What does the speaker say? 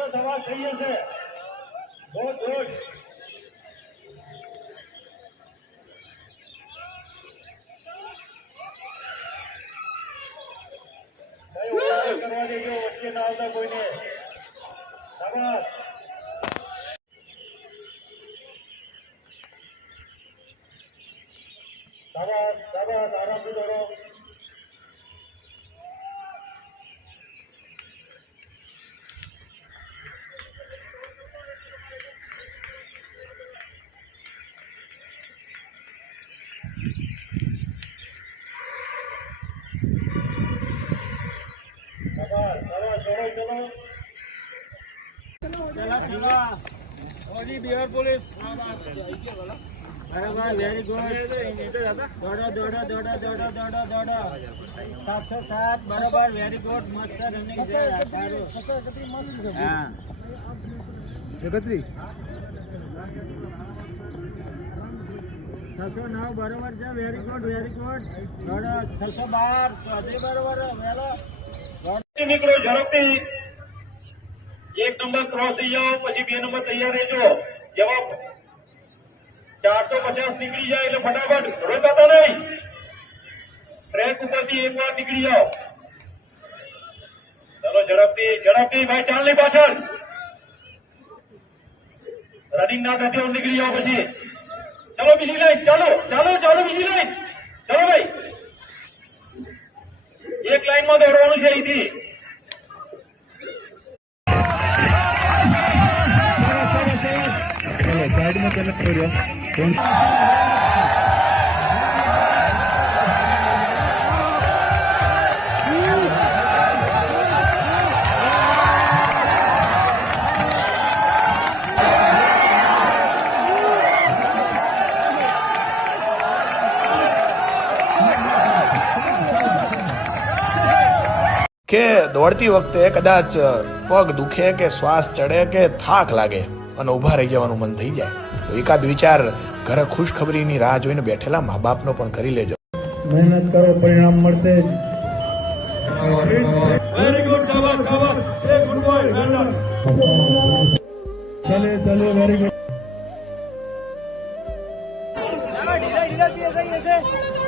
મિત્રો સવાલ થઈ જશે. બહુ ગુડ કરવા દેજો, વચ્ચે ના આવતા કોઈને. સાબાસ સાબાસ આરામથી દોડો શાબાશ શાબાશ દોડો ચલો ઓજી બિહાર પોલીસ બરાબર વેરી ગુડ દોડો દોડો દોડો દોડો દોડો દોડો સાતસો સાત બરાબર વેરી ગુડ મસ્ત રનિંગ છે સારું. હા જગતરી છસો નવ બરોબર છે વેરી ગુડ વેરી ગુડ દોડો છસો બાર ચોત્રીસ બરોબર વેલો ઝડપથી નીકળો ઝડપથી એક નંબર ક્રોસ થઈ જાઓ, પછી બે નંબર તૈયાર રહેજો. જવાબ ચારસો પચાસ નીકળી જાય એટલે ફટાફટ રોકાતા નહીં. ટ્રેક ઉપરથી એક વાર નીકળી જાઓ. ચલો ઝડપથી ઝડપથી, ભાઈ, ચાલની પાછળ. રનિંગ ના થતી નીકળી જાઓ પછી. ચલો બીજી લાઈન ચાલો ચાલો ચાલો બીજી લાઈન ચલો ભાઈ. એક લાઈનમાં દોડવાનું છે અહીંથી. કનેક્ટ કર્યો કે દોડતી વખતે કદાચ પગ દુખે કે શ્વાસ ચડે કે થાક લાગે અને ઊભા રહી જવાનું મન થઈ જાય? તો એકાદ વિચાર ઘરે ખુશખબરીની રાહ જોઈને બેઠેલા મા બાપનો પણ કરી લેજો મહેનત કરો પરિણામ મળશે વેરી ગુડ શાબાશ શાબાશ a good boy well done ચલે ચલે વેરી ગુડ ઢીલા ઢીલા જશે